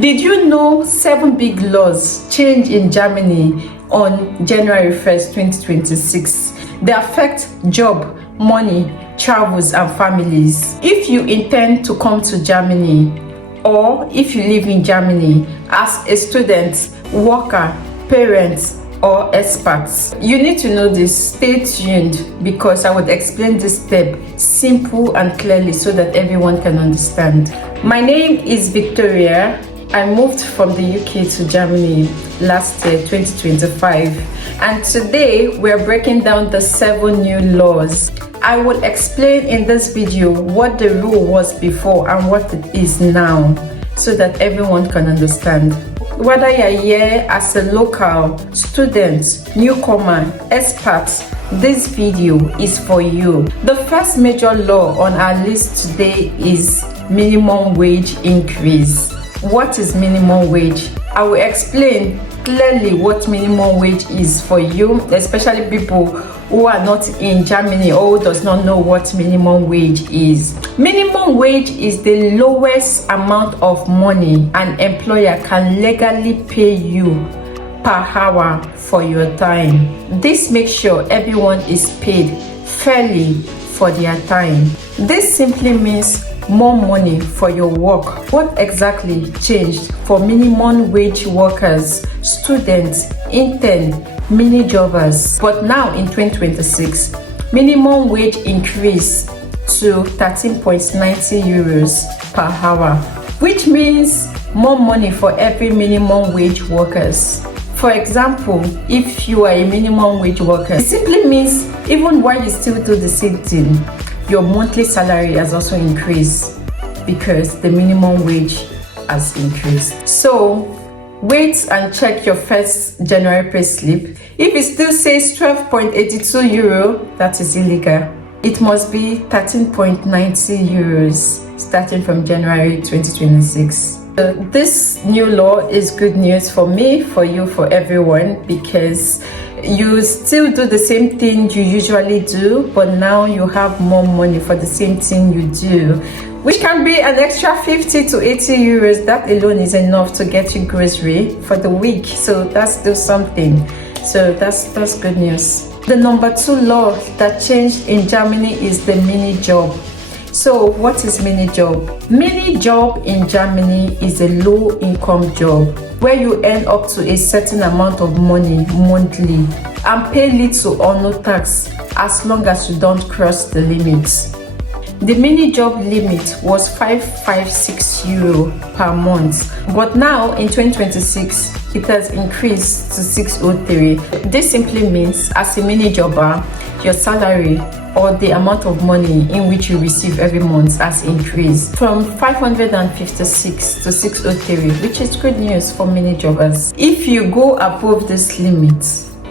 Did you know 7 big laws changed in Germany on January 1st, 2026? They affect job, money, travels and families. If you intend to come to Germany, or if you live in Germany as a student, worker, parent, or expats, you need to know this. Stay tuned because I would explain this step simple and clearly so that everyone can understand. My name is Victoria. I moved from the UK to Germany last year, 2025, and today we're breaking down the 7 new laws. I will explain in this video what the rule was before and what it is now so that everyone can understand. Whether you're here as a local, student, newcomer, expat, this video is for you. The first major law on our list today is minimum wage increase. What is minimum wage? I will explain clearly what minimum wage is for you, especially people who are not in Germany or who does not know what minimum wage is. Minimum wage is the lowest amount of money an employer can legally pay you per hour for your time. This makes sure everyone is paid fairly for their time. This simply means more money for your work. What exactly changed for minimum wage workers, students, interns, mini jobbers? But now in 2026, minimum wage increased to 13.90 euros per hour, which means more money for every minimum wage workers. For example, if you are a minimum wage worker, it simply means even while you still do the same thing, your monthly salary has also increased because the minimum wage has increased. So wait and check your first January pay slip. If it still says 12.82 euro, that is illegal. It must be 13.90 euros starting from January 2026. This new law is good news for me, for you, for everyone, because you still do the same thing you usually do, but now you have more money for the same thing you do, which can be an extra 50 to 80 euros. That alone is enough to get you grocery for the week. So that's still something. So that's good news. The number 2 law that changed in Germany is the mini job. So what is mini job? Mini job in Germany is a low income job where you earn up to a certain amount of money monthly and pay little or no tax as long as you don't cross the limits. The mini job limit was 556 euro per month, but now in 2026 it has increased to 603. This simply means as a mini jobber, your salary or the amount of money in which you receive every month has increased from 556 to 603, which is good news for many jobbers. If you go above this limit,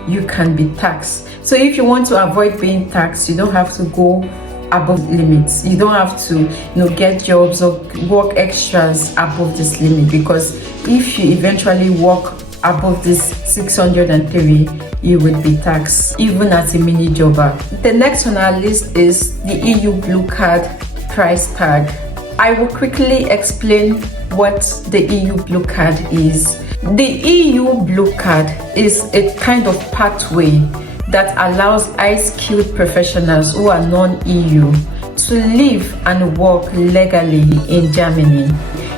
you can be taxed. So if you want to avoid being taxed, you don't have to go above limits. You don't have to get jobs or work extras above this limit, because if you eventually work above this 603, you would be taxed even as a mini jobber. The next on our list is the EU Blue Card price tag. I will quickly explain what the EU Blue Card is. The EU Blue Card is a kind of pathway that allows high-skilled professionals who are non-EU to live and work legally in Germany.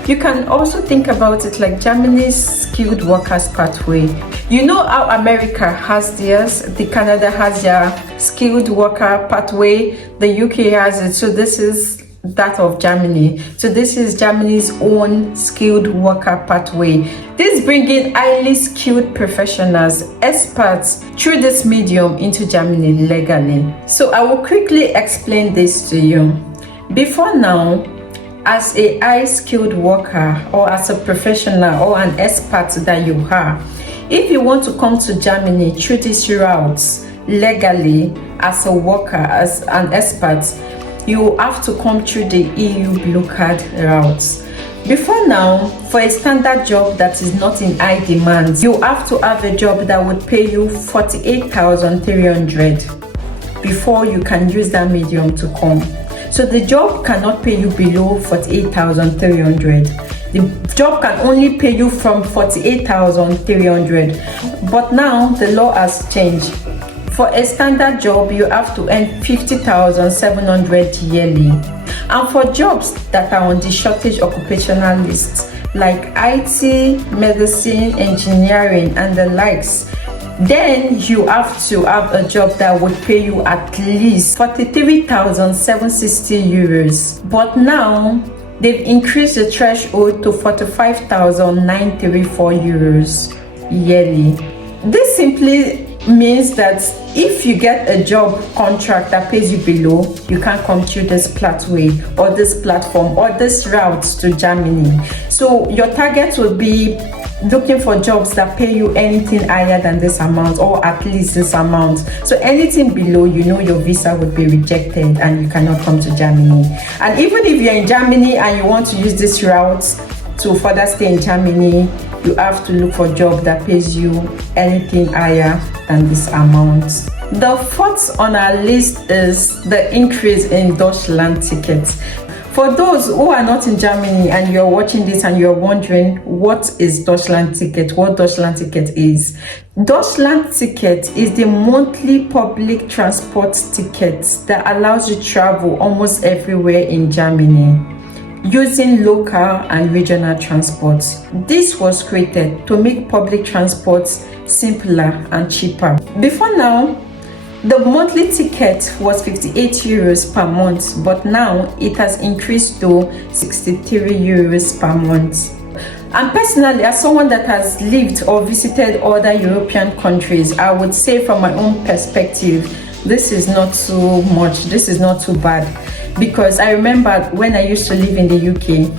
You can also think about it like Germany's skilled workers pathway. You know how America has theirs, the Canada has their skilled worker pathway, the UK has it, so this is that of Germany. So this is Germany's own skilled worker pathway. This bringing highly skilled professionals, experts through this medium into Germany legally. So I will quickly explain this to you. Before now, as a high skilled worker or as a professional or an expert that you are, if you want to come to Germany through these routes legally as a worker, as an expert, you have to come through the EU Blue Card routes. Before now, for a standard job that is not in high demand, you have to have a job that would pay you 48,300 before you can use that medium to come. So the job cannot pay you below 48,300. The job can only pay you from 48,300. But now the law has changed. For a standard job, you have to earn 50,700 yearly. And for jobs that are on the shortage occupational list, like IT, medicine, engineering, and the likes, then you have to have a job that would pay you at least 43,760 euros. But now, they've increased the threshold to 45,934 euros yearly. This simply means that if you get a job contract that pays you below, you can't come through this pathway or this platform or this route to Germany. So your target will be looking for jobs that pay you anything higher than this amount, or at least this amount. So anything below, your visa would be rejected and you cannot come to Germany. And even if you're in Germany and you want to use this route to further stay in Germany, you have to look for a job that pays you anything higher than this amount. The fourth on our list is the increase in Deutschland tickets. For those who are not in Germany and you're watching this and you're wondering what is Deutschland ticket, what Deutschland ticket is. Deutschland ticket is the monthly public transport ticket that allows you to travel almost everywhere in Germany using local and regional transport. This was created to make public transport simpler and cheaper. Before now, the monthly ticket was 58 euros per month, but now it has increased to 63 euros per month. And personally, as someone that has lived or visited other European countries, I would say from my own perspective, this is not too much, this is not too bad. Because I remember when I used to live in the UK,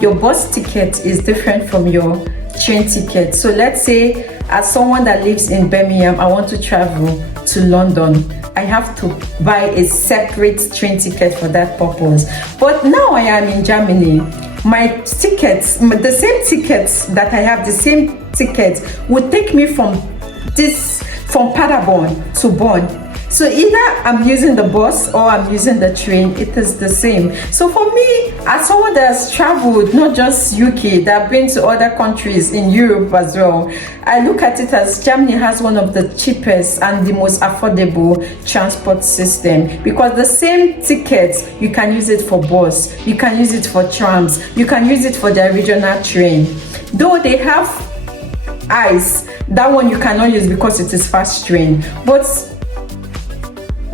your bus ticket is different from your train ticket. So let's say, as someone that lives in Birmingham, I want to travel to London, I have to buy a separate train ticket for that purpose. But now I am in Germany, my tickets, the same tickets that I have, the same ticket would take me from Paderborn to Bonn. So either I'm using the bus or I'm using the train, it is the same. So for me, as someone that has traveled, not just UK, that I've been to other countries in Europe as well, I look at it as Germany has one of the cheapest and the most affordable transport system, because the same ticket, you can use it for bus, you can use it for trams, you can use it for the regional train. Though they have ice, that one you cannot use because it is fast train. But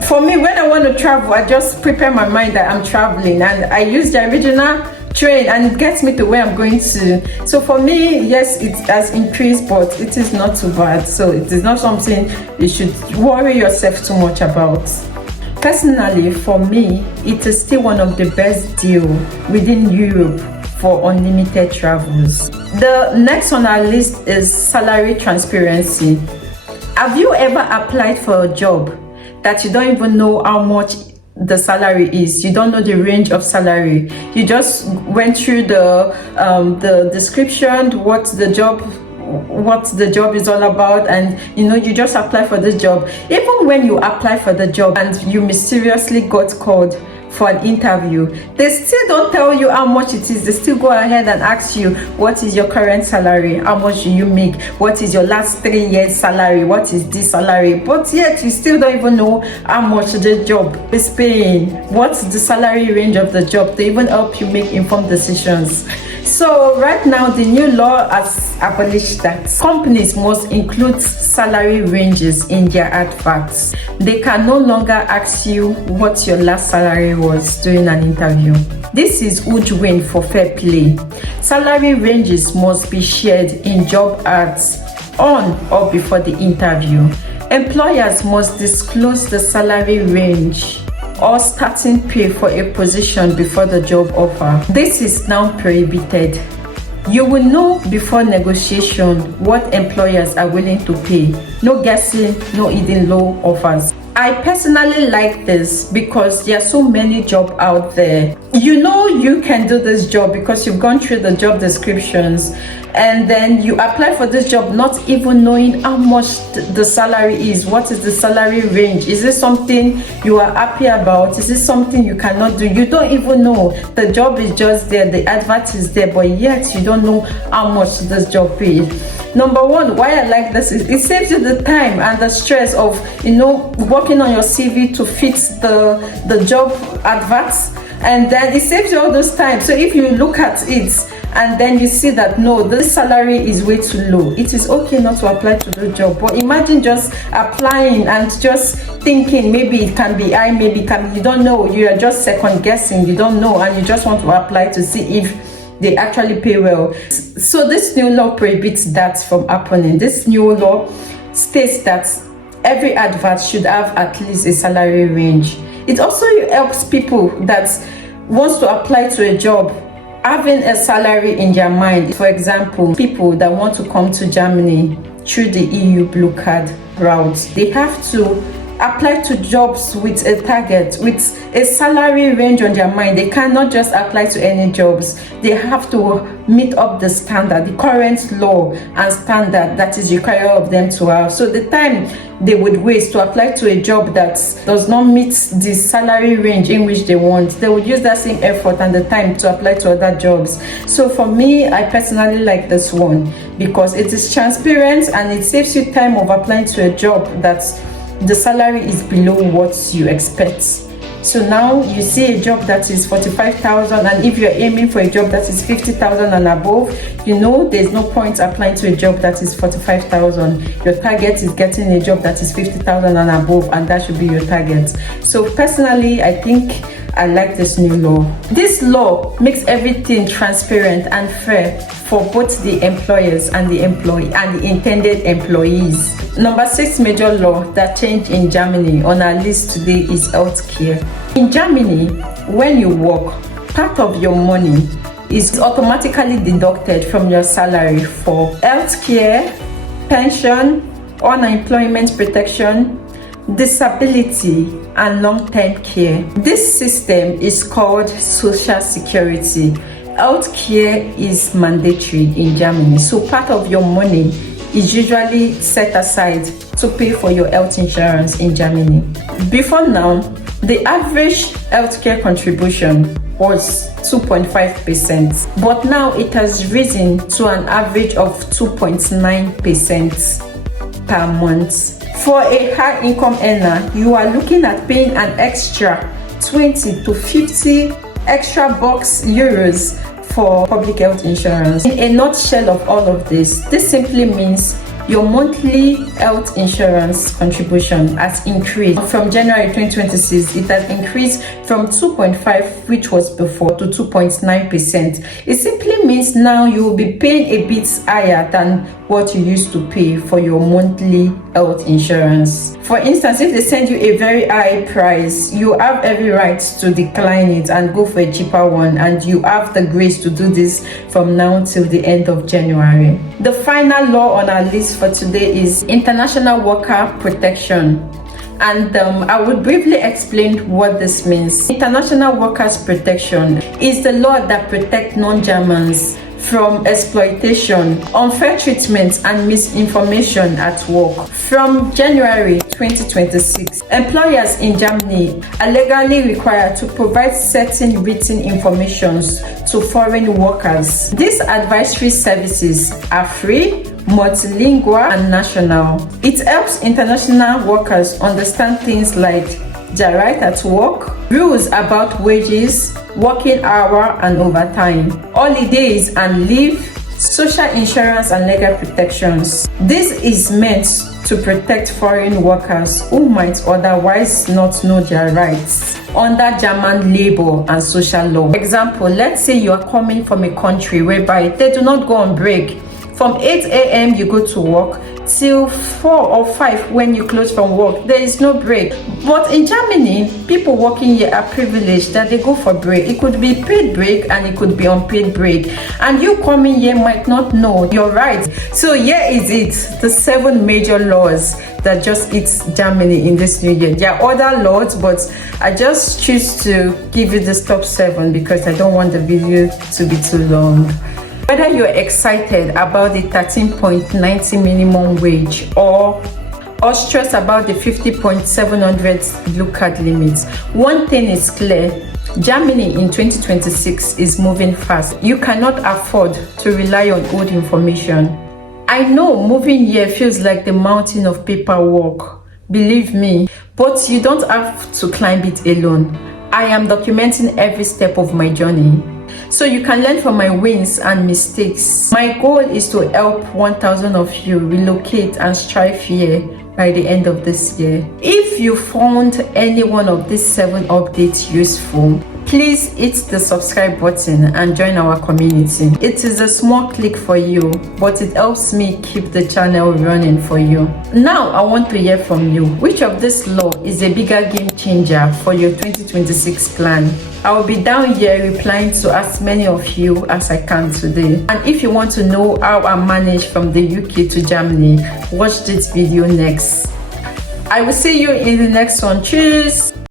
for me, when I want to travel, I just prepare my mind that I'm traveling and I use the original train and it gets me to where I'm going to. So for me, yes, it has increased, but it is not too bad. So it is not something you should worry yourself too much about. Personally, for me, it is still one of the best deals within Europe for unlimited travels. The next on our list is salary transparency. Have you ever applied for a job that you don't even know how much the salary is? You don't know the range of salary. You just went through the description, what the job is all about, and you just apply for this job. Even when you apply for the job and you mysteriously got called for an interview, they still don't tell you how much it is. They still go ahead and ask you, what is your current salary? How much do you make? What is your last 3 years salary? What is this salary? But yet you still don't even know how much the job is paying. What's the salary range of the job to even help you make informed decisions? So right now, the new law has abolished that. Companies must include salary ranges in their adverts. They can no longer ask you what your last salary was during an interview. This is huge win for fair play. Salary ranges must be shared in job ads on or before the interview. Employers must disclose the salary range or starting pay for a position before the job offer. This is now prohibited. You will know before negotiation what employers are willing to pay. No guessing, no hidden low offers. I personally like this because there are so many jobs out there. You know you can do this job because you've gone through the job descriptions. and then you apply for this job not even knowing how much the salary is. What is the salary range? Is this something you are happy about? Is this something you cannot do? You don't even know. The job is just there, the advert is there, but yet you don't know how much this job pays. Number one, why I like this is it saves you the time and the stress of, you know, working on your CV to fit the job adverts, and then it saves you all those time. So if you look at it and then you see that no, this salary is way too low, it is okay not to apply to the job. But imagine just applying and just thinking maybe it can be high, maybe it can, you don't know, you are just second guessing, you don't know, and you just want to apply to see if they actually pay well. So this new law prohibits that from happening. This new law states that every advert should have at least a salary range. It also helps people that wants to apply to a job having a salary in their mind. For example, people that want to come to Germany through the EU blue card route, they have to apply to jobs with a target, with a salary range on their mind. They cannot just apply to any jobs. They have to meet up the standard, the current law and standard that is required of them to have. So the time they would waste to apply to a job that does not meet the salary range in which they want, they would use that same effort and the time to apply to other jobs. So for me, I personally like this one because it is transparent and it saves you time of applying to a job that the salary is below what you expect. So now you see a job that is 45,000, and if you're aiming for a job that is 50,000 and above, you know there's no point applying to a job that is 45,000. Your target is getting a job that is 50,000 and above, and that should be your target. So personally, I think I like this new law. This law makes everything transparent and fair for both the employers and the employee and the intended employees. Number 6 major law that changed in Germany on our list today is healthcare. In Germany, when you work, part of your money is automatically deducted from your salary for healthcare, pension, unemployment protection, disability, and long-term care. This system is called Social Security. Healthcare is mandatory in Germany, so part of your money is usually set aside to pay for your health insurance in Germany. Before now, the average healthcare contribution was 2.5%, but now it has risen to an average of 2.9% per month. For a high income earner, you are looking at paying an extra 20 to 50 extra bucks euros for public health insurance. In a nutshell of all of this simply means your monthly health insurance contribution has increased. From January 2026, it has increased from 2.5%, which was before, to 2.9%. It simply means now you will be paying a bit higher than what you used to pay for your monthly health insurance. For instance, if they send you a very high price, you have every right to decline it and go for a cheaper one, and you have the grace to do this from now till the end of January. The final law on our list for today is International Worker Protection. And I would briefly explain what this means. International Workers Protection is the law that protects non-Germans from exploitation, unfair treatment, and misinformation at work. From January 2026, employers in Germany are legally required to provide certain written information to foreign workers. These advisory services are free, multilingual, and national. It helps international workers understand things like their right at work, rules about wages, working hour and overtime, holidays and leave, social insurance and legal protections. This is meant to protect foreign workers who might otherwise not know their rights under German labor and social law. For example, let's say you are coming from a country whereby they do not go on break. From 8 a.m. you go to work till 4 or 5 when you close from work. There is no break. But in Germany, people working here are privileged that they go for break. It could be paid break and it could be unpaid break. And you coming here might not know your rights. So here is it, the 7 major laws that just hits Germany in this new year. There are other laws, but I just choose to give you the top 7 because I don't want the video to be too long. Whether you're excited about the 13.90 minimum wage or stressed about the 50.700 blue card limits, one thing is clear: Germany in 2026 is moving fast. You cannot afford to rely on old information. I know moving here feels like the mountain of paperwork, believe me, but you don't have to climb it alone. I am documenting every step of my journey, so you can learn from my wins and mistakes. My goal is to help 1,000 of you relocate and strive here by the end of this year. If you found any one of these 7 updates useful, please hit the subscribe button and join our community. It is a small click for you, but it helps me keep the channel running for you. Now I want to hear from you. Which of this law is a bigger game changer for your 2026 plan? I will be down here replying to as many of you as I can today. And if you want to know how I managed from the UK to Germany, watch this video next. I will see you in the next one. Cheers!